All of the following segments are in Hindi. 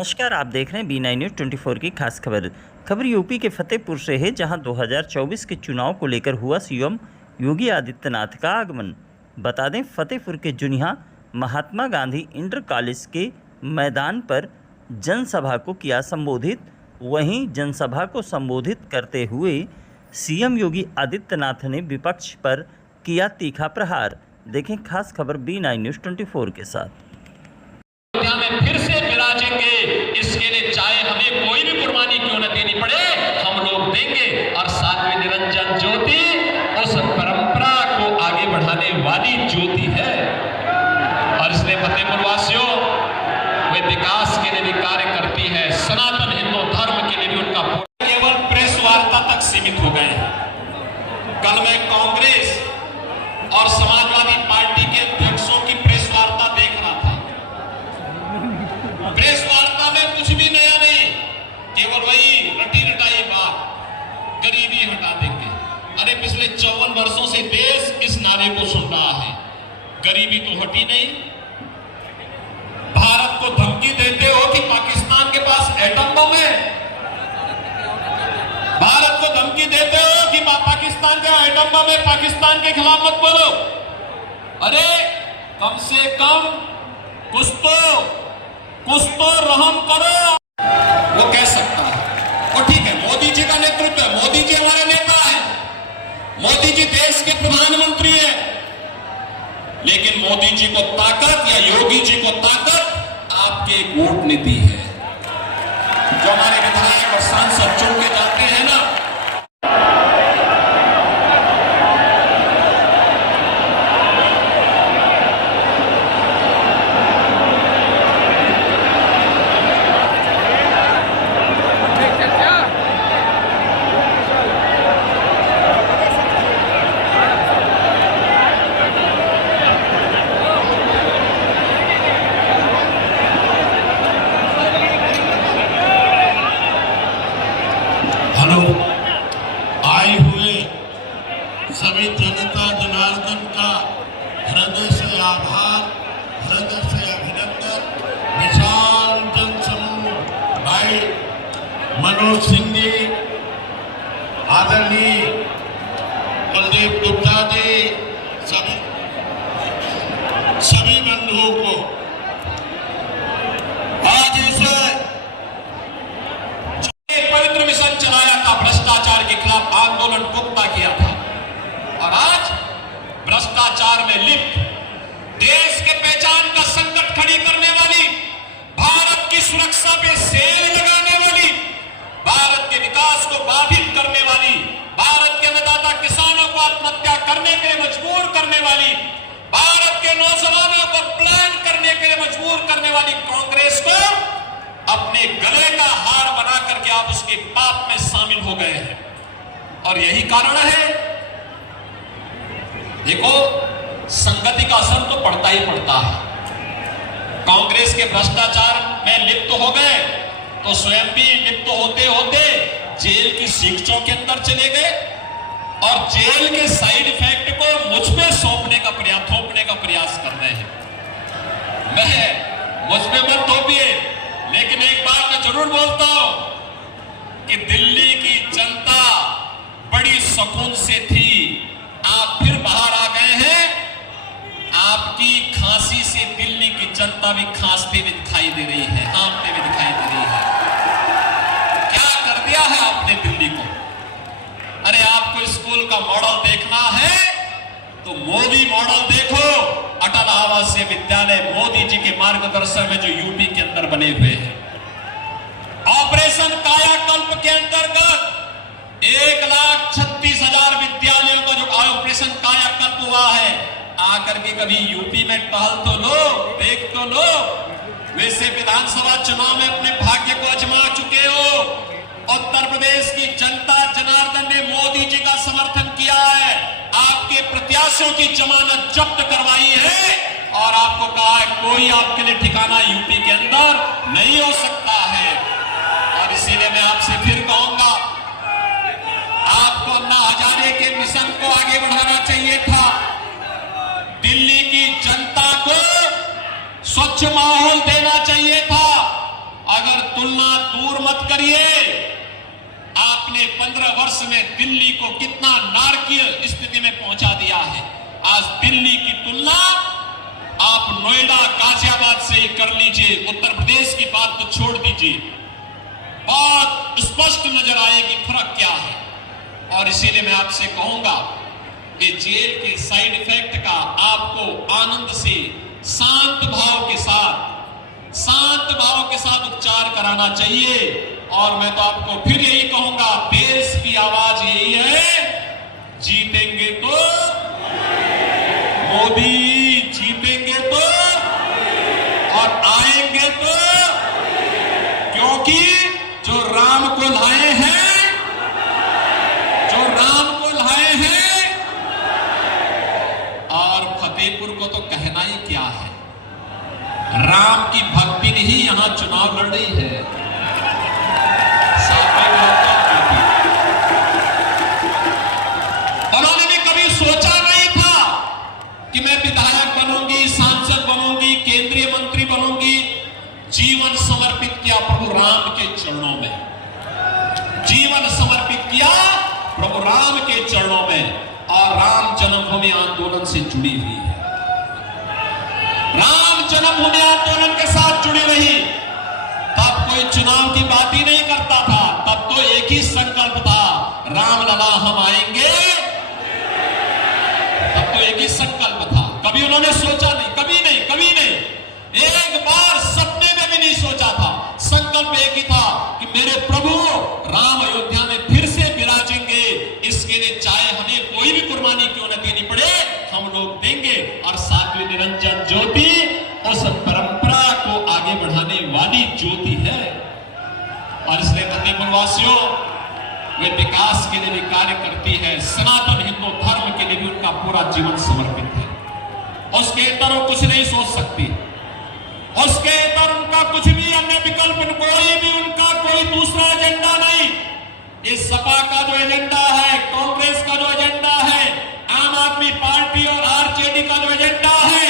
नमस्कार, आप देख रहे हैं B9 न्यूज़ 24 की खास खबर यूपी के फतेहपुर से है, जहां 2024 के चुनाव को लेकर हुआ सीएम योगी आदित्यनाथ का आगमन। बता दें, फतेहपुर के जुनिया महात्मा गांधी इंटर कॉलेज के मैदान पर जनसभा को किया संबोधित। वहीं जनसभा को संबोधित करते हुए सीएम योगी आदित्यनाथ ने विपक्ष पर किया तीखा प्रहार। देखें खास खबर B9 न्यूज़ 24 के साथ। में फिर से विराजेंगे, इसके लिए चाहे हमें कोई भी कुर्बानी क्यों न देनी पड़े, हम लोग देंगे। और साध्वी निरंजन ज्योति उस परंपरा को आगे बढ़ाने वाली ज्योति है। और इसलिए फतेहपुर वासियों, वे विकास के लिए भी कार्य करती है, सनातन हिंदू धर्म के लिए भी उनका केवल प्रेस वार्ता तक सीमित हो गए हैं। कल मैं कांग्रेस और समाजवादी पार्टी के अध्यक्षों की प्रेस वार्ता देख रहा था। प्रेस वार्ता में कुछ भी नया नहीं, केवल वही रटी रटाई बात, गरीबी हटा देंगे। अरे पिछले 54 वर्षों से देश इस नारे को सुन रहा है, गरीबी तो हटी नहीं। भारत को धमकी देते हो कि पाकिस्तान के पास एटम बम है, भारत को धमकी देते हो कि पाकिस्तान का एटम बम है, पाकिस्तान के खिलाफ मत बोलो। अरे कम से कम कुछ तो रहम करो। वो कह सकता है, वो ठीक है, मोदी जी का नेतृत्व है, मोदी जी हमारे नेता है, मोदी जी देश के प्रधानमंत्री है। लेकिन मोदी जी को ताकत या योगी जी को ताकत आपके कूटनीति है। जो हमारे विधायक और सांसद चुन के जाते हैं ना, आए हुए सभी जनता जनार्दन का हृदय से आभार, हृदय से अभिनंदन। विशाल जनसमूह भाई मनोज सिंह जी, आदरणीय कुलदीप गुप्ता जी, सभी बंधुओं को आज इसे पवित्र मिशन चलाया था, भ्रष्टाचार के खिलाफ आंदोलन पुख्ता किया था। और आज भ्रष्टाचार में लिप्त, देश के पहचान का संकट खड़ी करने वाली, भारत की सुरक्षा पे सेल लगाने वाली, भारत के विकास को बाधित करने वाली, भारत के अन्नदाता किसानों को आत्महत्या करने के लिए मजबूर करने वाली, भारत के नौजवानों को प्लान करने के लिए मजबूर करने वाली कांग्रेस को अपने गले का हार बना करके आप उसके पाप में शामिल हो गए हैं। और यही कारण है, देखो, संगति का असर तो पड़ता ही पड़ता है। कांग्रेस के भ्रष्टाचार में लिप्त हो गए तो स्वयं भी लिप्त होते होते जेल की शिक्षों के अंदर चले गए, और जेल के साइड इफेक्ट को मुझ पे थोपने का प्रयास कर रहे हैं। मैं मुझ पे मत थोपिए, लेकिन एक बात मैं जरूर बोलता हूं कि दिल्ली की जनता बड़ी सुकून से थी, आप फिर बाहर आ गए हैं। आपकी खांसी से दिल्ली की जनता भी खांसते हुए दिखाई दे रही है, कांपते हुए दिखाई दे रही है। क्या कर दिया है आपने दिल्ली को? अरे आपको स्कूल का मॉडल देखना है तो मोदी मॉडल देखो। अटल आवासीय विद्यालय मोदी जी के मार्गदर्शन में जो यूपी के अंदर बने हुए हैं। ऑपरेशन कायाकल्प के अंतर्गत 1,36,000 विद्यालयों का जो ऑपरेशन कायाकल्प हुआ है, आकर के कभी यूपी में टहल तो लो, देख तो लो। वैसे विधानसभा चुनाव में अपने भाग्य को आजमा चुके हो। उत्तर प्रदेश की जनता जनार्दन ने मोदी जी का समर्थन किया है, आपके प्रत्याशियों की जमानत जब्त करवाई है, और आपको कहा है कोई आपके लिए ठिकाना यूपी के अंदर नहीं हो सकता है। और इसीलिए मैं आपसे फिर कहूंगा, आपको अन्ना हजारे के मिशन को आगे बढ़ाना चाहिए था। दिल्ली की जनता को स्वच्छ माहौल देना चाहिए था। अगर तुलना दूर मत करिए, आपने 15 वर्ष में दिल्ली को कितना नारकीय स्थिति में पहुंचा दिया है। आज दिल्ली की तुलना आप नोएडा, गाजियाबाद से कर लीजिए, उत्तर प्रदेश की बात तो छोड़ दीजिए, बहुत स्पष्ट नजर आएगी फर्क क्या है। और इसीलिए मैं आपसे कहूंगा कि जेल के साइड इफेक्ट का आपको आनंद से शांत भाव के साथ उपचार कराना चाहिए। और मैं तो आपको फिर यही कहूंगा, देश की आवाज यही है, जीतेंगे तो मोदी, जीतेंगे तो और आएंगे तो, क्योंकि जो राम को लाए हैं, और फतेहपुर को तो कहना ही क्या है, राम की भक्ति ने ही यहां चुनाव लड़ रही है। उन्होंने भी कभी सोचा नहीं था कि मैं विधायक बनूंगी, सांसद बनूंगी, केंद्रीय मंत्री बनूंगी। जीवन समर्पित किया प्रभु राम के चरणों में, जीवन समर्पित किया प्रभु राम के चरणों में, और राम जन्मभूमि आंदोलन से जुड़ी हुई है, राम जन्मभूमि आंदोलन के साथ जुड़ी रही। तब कोई चुनाव की बात ही नहीं करता था, तब तो एक ही संकल्प था, राम लला हम आएंगे। तब तो एक ही संकल्प था, कभी उन्होंने सोचा नहीं, कभी नहीं, कभी नहीं, एक बार सपने में भी नहीं सोचा था। संकल्प एक ही था कि मेरे प्रभु राम अयोध्या में फिर से विराजेंगे, इसके लिए चाहे हमें कोई भी कुर्बानी क्यों न देनी पड़े, हम लोग देंगे। और सातवीं निरंजन ज्योति उस परंपरा को आगे बढ़ाने वाली ज्योति है। और इसलिए फतेहपुर वासियों, वे विकास के लिए भी कार्य करती है, सनातन हिंदू धर्म के लिए भी उनका पूरा जीवन समर्पित है। उसके इतर वो कुछ नहीं सोच सकती, उसके इतर उनका कुछ भी अन्य विकल्प, कोई भी उनका कोई दूसरा एजेंडा नहीं। इस सपा का जो एजेंडा है, कांग्रेस का जो एजेंडा है, आम आदमी पार्टी और आरजेडी का जो एजेंडा है,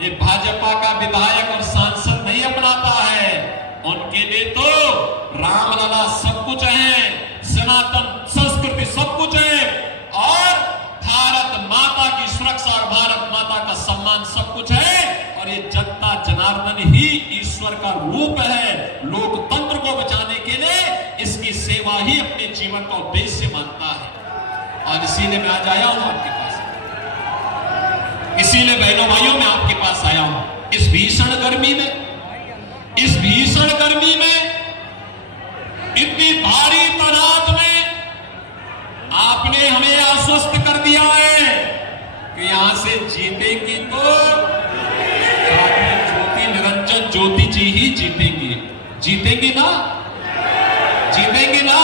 ये भाजपा का विधायक और सांसद नहीं अपनाता है। उनके लिए तो रामलला सब कुछ है, सनातन संस्कृति सब कुछ है, और भारत माता की सुरक्षा और भारत माता का सम्मान सब कुछ है। और ये जनता जनार्दन ही ईश्वर का रूप है। लोकतंत्र को बचाने के लिए इसकी सेवा ही अपने जीवन का उद्देश्य मानता है। और इसीलिए मैं आज आया हूं आपके पास, इसीलिए बहनों भाइयों मैं आपके पास आया हूं। इस भीषण गर्मी में, इस भीषण गर्मी में, इतनी भारी तादाद में आपने हमें आश्वस्त कर दिया है कि यहां से जीतेंगी तो ज्योति निरंजन ज्योति जी ही जीतेंगी। जीतेंगी ना, जीतेंगी ना।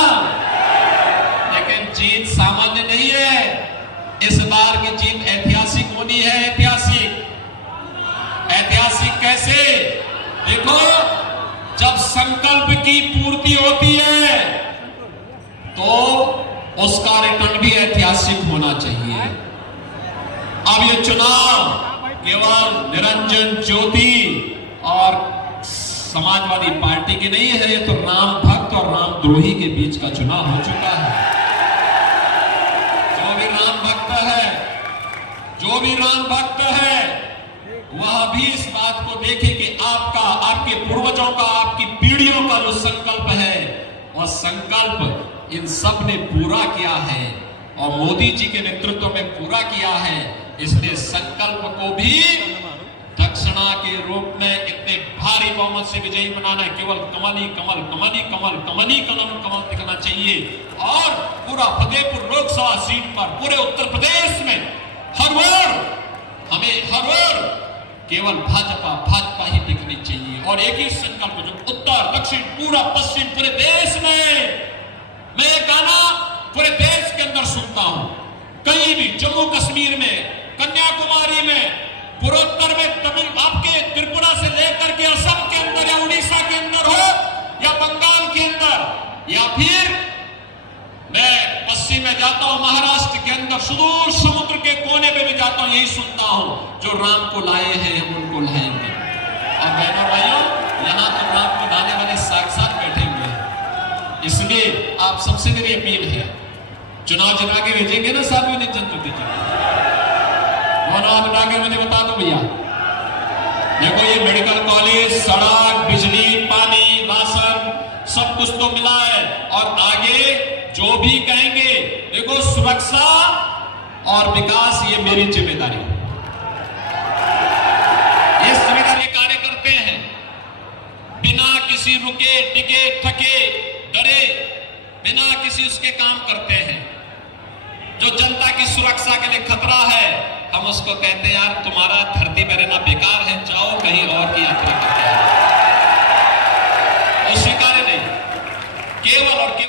लेकिन जीत सामान्य नहीं है, इस बार की जीत ऐतिहासिक होनी है। ऐतिहासिक, ऐतिहासिक कैसे? देखो, जब संकल्प की पूर्ति होती है तो उसका रिटर्न भी ऐतिहासिक होना चाहिए। अब ये चुनाव केवल निरंजन ज्योति और समाजवादी पार्टी की नहीं है, ये तो राम भक्त और रामद्रोही के बीच का चुनाव हो चुका है। जो भी राम भक्त है, जो भी राम भक्त है, वह भी इस बात को देखे कि आपका, आपके पूर्वजों का, आपकी पीढ़ियों का जो संकल्प है, वह संकल्प इन सब ने पूरा किया है और मोदी जी के नेतृत्व में पूरा किया है। इसलिए संकल्प को भी दक्षिणा के रूप में इतने भारी बहुमत से विजयी बनाना है। केवल कमल ही कमल, कमल ही कमल, कमल ही कमल, कमल दिखना चाहिए। और पूरा फतेहपुर लोकसभा सीट पर, पूरे उत्तर प्रदेश में हर ओर, हमें हर ओर केवल भाजपा, भाजपा ही दिखनी चाहिए। और एक ही संकल्प जो उत्तर, दक्षिण, पूरा पश्चिम, पूरे देश में, मैं ये गाना पूरे देश के अंदर सुनता हूं, कहीं भी, जम्मू कश्मीर में, कन्याकुमारी में, पूर्वोत्तर में, तमिल, आपके त्रिपुरा से लेकर के असम के अंदर या उड़ीसा के अंदर हो या बंगाल के अंदर, या फिर मैं पश्चिम में जाता हूं, महाराष्ट्र के अंदर, सुदूर समुद्र के कोने पे भी जाता हूं, यही सुनता हूं, जो राम को लाए हैं हम उनको लाएंगे। और बहनों भाइयों, यहां तो राम को लाने वाले इसलिए आप सबसे मेरी अपील है, चुनाव जिता के भेजेंगे ना सार्वजनिक जनता कौन बता के मुझे बता दो भैया। देखो ये मेडिकल कॉलेज, सड़क, बिजली, पानी, राशन सब कुछ तो मिला है, और आगे जो भी कहेंगे, देखो सुरक्षा और विकास ये मेरी जिम्मेदारी है। ये जिम्मेदारी कार्य करते हैं बिना किसी रुके टिके थके डरे, बिना किसी उसके काम करते हैं। जो जनता की सुरक्षा के लिए खतरा है, हम उसको कहते हैं यार तुम्हारा धरती पर रहना बेकार है, जाओ कहीं और की यात्रा करते हैं।